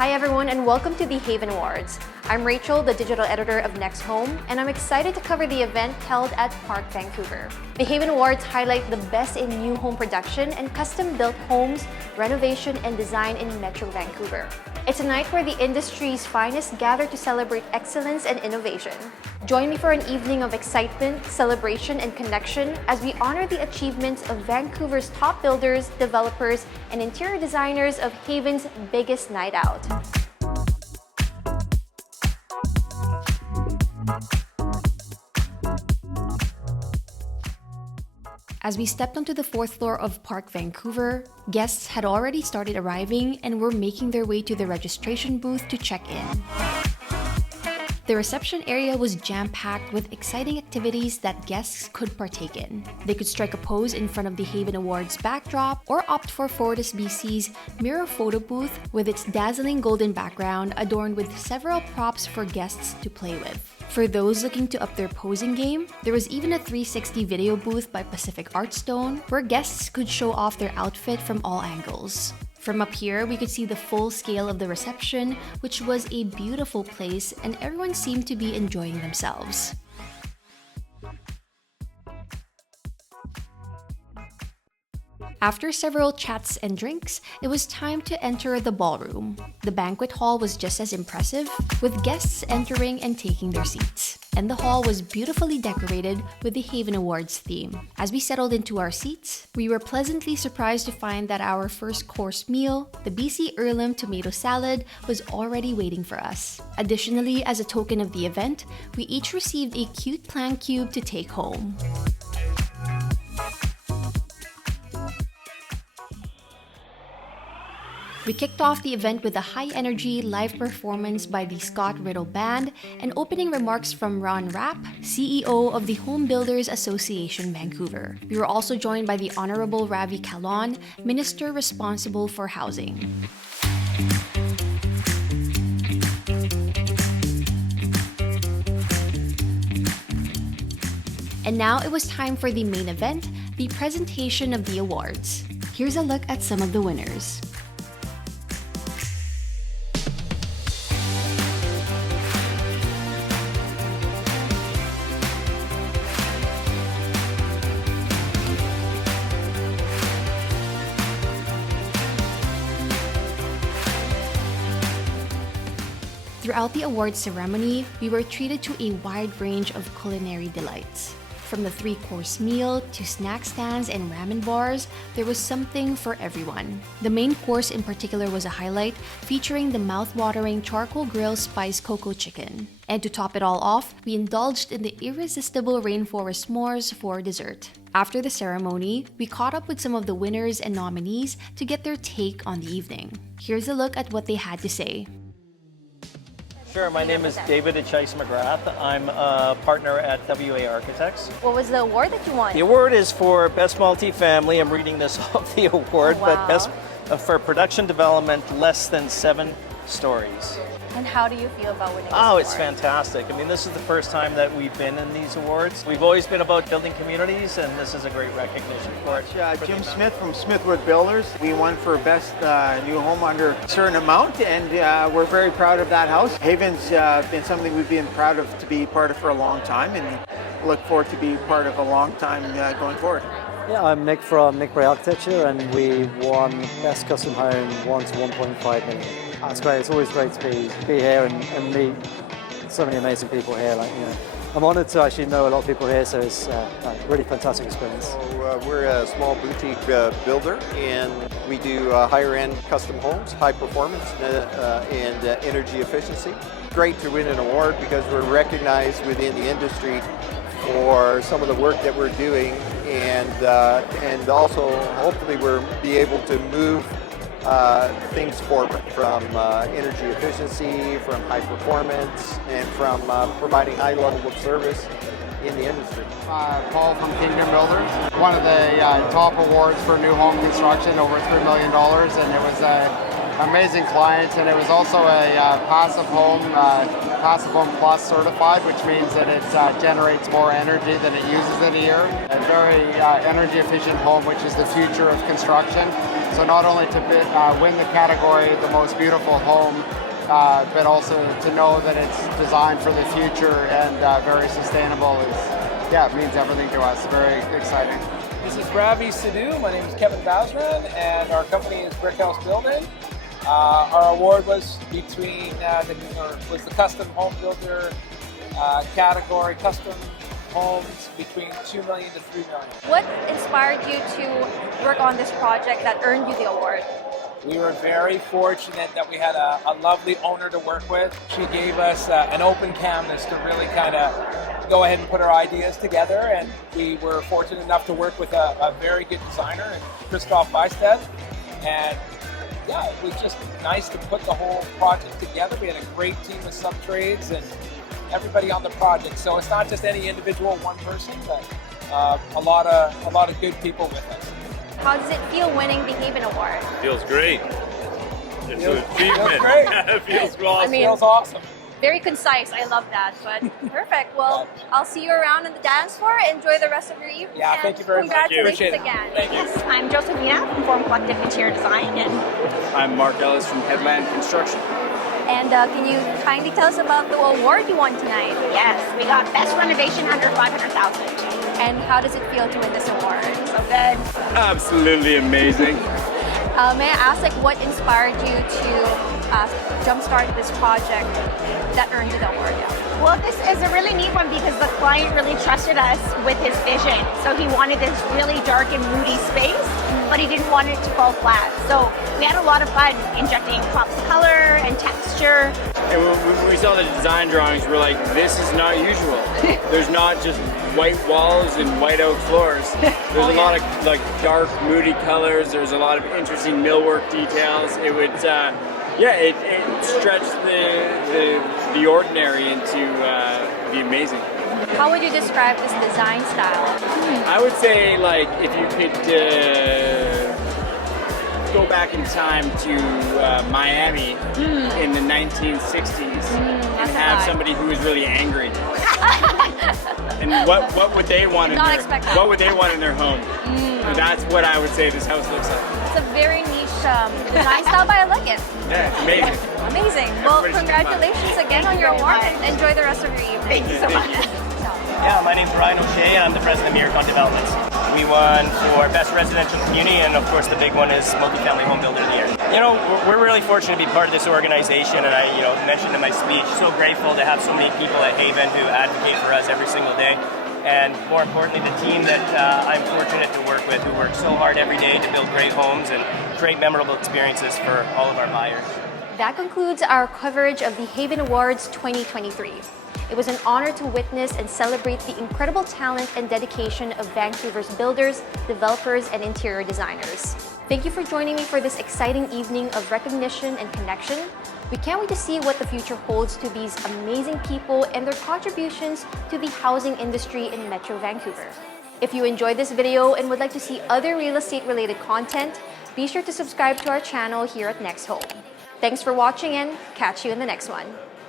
Hi everyone and welcome to the HAVAN Awards. I'm Rachel, the digital editor of NextHome, and I'm excited to cover the event held at Parq Vancouver. The HAVAN Awards highlight the best in new home production and custom-built homes, renovation and design in Metro Vancouver. It's a night where the industry's finest gather to celebrate excellence and innovation. Join me for an evening of excitement, celebration, and connection as we honor the achievements of Vancouver's top builders, developers, and interior designers of HAVAN's biggest night out. As we stepped onto the fourth floor of Parq Vancouver, guests had already started arriving and were making their way to the registration booth to check in. The reception area was jam-packed with exciting activities that guests could partake in. They could strike a pose in front of the HAVAN Awards backdrop or opt for Fortis BC's mirror photo booth with its dazzling golden background adorned with several props for guests to play with. For those looking to up their posing game, there was even a 360 video booth by Pacific Artstone where guests could show off their outfit from all angles. From up here, we could see the full scale of the reception, which was a beautiful place and everyone seemed to be enjoying themselves. After several chats and drinks, it was time to enter the ballroom. The banquet hall was just as impressive, with guests entering and taking their seats. And the hall was beautifully decorated with the HAVAN Awards theme. As we settled into our seats, we were pleasantly surprised to find that our first course meal, the BC Heirloom tomato salad, was already waiting for us. Additionally, as a token of the event, we each received a cute plant cube to take home. We kicked off the event with a high-energy live performance by the Scott Riddle Band and opening remarks from Ron Rapp, CEO of the Home Builders Association Vancouver. We were also joined by the Honorable Ravi Kahlon, Minister responsible for housing. And now it was time for the main event, the presentation of the awards. Here's a look at some of the winners. Throughout the awards ceremony, we were treated to a wide range of culinary delights. From the three-course meal to snack stands and ramen bars, there was something for everyone. The main course in particular was a highlight, featuring the mouth-watering charcoal grill spiced cocoa chicken. And to top it all off, we indulged in the irresistible rainforest s'mores for dessert. After the ceremony, we caught up with some of the winners and nominees to get their take on the evening. Here's a look at what they had to say. Sure, my name is David Chase McGrath. I'm a partner at WA Architects. What was the award that you won? The award is for Best Multifamily. I'm reading this off the award, Oh, wow. but Best for Production Development less than 7 stories. And how do you feel about winning this Oh, award? it's fantastic. I mean, this is the first time that we've been in these awards. We've always been about building communities, and this is a great recognition for it. Jim Smith from Smithwood Builders. We won for best new home under a certain amount, and we're very proud of that house. HAVAN's been something we've been proud of to be part of for a long time, and look forward to be part of a long time going forward. Yeah, I'm Nick from Nick Bray Architecture, and we won Best Custom Home 1 to 1.5 million. That's great. It's always great to be here and meet so many amazing people here. I'm honoured to actually know a lot of people here, so it's a really fantastic experience. So, we're a small boutique builder, and we do higher-end custom homes, high performance and energy efficiency. Great to win an award because we're recognized within the industry for some of the work that we're doing, and also hopefully we'll be able to move things forward from energy efficiency, from high performance, and from providing high level of service in the industry. Paul from Kingdom Builders, one of the top awards for new home construction, over $3 million, and it was an amazing client, and it was also a Passive Home Plus certified, which means that it generates more energy than it uses in a year. A very energy efficient home, which is the future of construction. So not only to win the category, the most beautiful home, but also to know that it's designed for the future and very sustainable it means everything to us. Very exciting. This is Ravi Sidhu. My name is Kevin Bausman, and our company is Brickhouse Building. Our award was between the custom home builder category, custom homes between 2 million to 3 million. What inspired you to work on this project that earned you the award? We were very fortunate that we had a lovely owner to work with. She gave us an open canvas to really kind of go ahead and put our ideas together, and we were fortunate enough to work with a very good designer, Christoph Beisted. And yeah, it was just nice to put the whole project together. We had a great team of sub-trades and everybody on the project. So it's not just any individual one person, but a lot of good people with us. How does it feel winning the HAVAN Award? Feels great. It's an achievement. Feels great. It feels awesome. I mean, Feels awesome. Very concise. I love that. But perfect. Well, I'll see you around on the dance floor. Enjoy the rest of your evening. Yeah, thank you very much. Congratulations again. Thank you. Yes, I'm Josephina from Form Collective Interior Design, and I'm Mark Ellis from Headland Construction. And can you kindly tell us about the award you won tonight? yes, we got Best Renovation under 500,000. And how does it feel to win this award? So good. Absolutely amazing. May I ask, what inspired you to jumpstart this project that earned you the award? Well, this is a really neat one because the client really trusted us with his vision. So he wanted this really dark and moody space, but he didn't want it to fall flat. So we had a lot of fun injecting pops of color and texture. And when we saw the design drawings, we're like, this is not usual. There's not just white walls and white oak floors. There's a lot of like dark, moody colors. There's a lot of interesting millwork details. It would, it stretched the ordinary into the amazing. How would you describe this design style? I would say, like, if you could go back in time to Miami in the 1960s and have somebody who was really angry. And what would they want what would they want in their home? So that's what I would say this house looks like. It's a very niche design style, but I like it. Yeah, it's amazing. Amazing. Well, congratulations again on your award, and enjoy the rest of your evening. Thank you so much. Yeah, my name's Ryan O'Shea, and I'm the president of Miracon Developments. We won for Best Residential Community, and of course the big one is Multifamily Home Builder of the Year. You know, we're really fortunate to be part of this organization, and I mentioned in my speech, so grateful to have so many people at HAVAN who advocate for us every single day. And more importantly, the team that I'm fortunate to work with, who work so hard every day to build great homes and create memorable experiences for all of our buyers. That concludes our coverage of the HAVAN Awards 2023. It was an honor to witness and celebrate the incredible talent and dedication of Vancouver's builders, developers, and interior designers. Thank you for joining me for this exciting evening of recognition and connection. We can't wait to see what the future holds to these amazing people and their contributions to the housing industry in Metro Vancouver. If you enjoyed this video and would like to see other real estate related content, be sure to subscribe to our channel here at NextHome. Thanks for watching and catch you in the next one.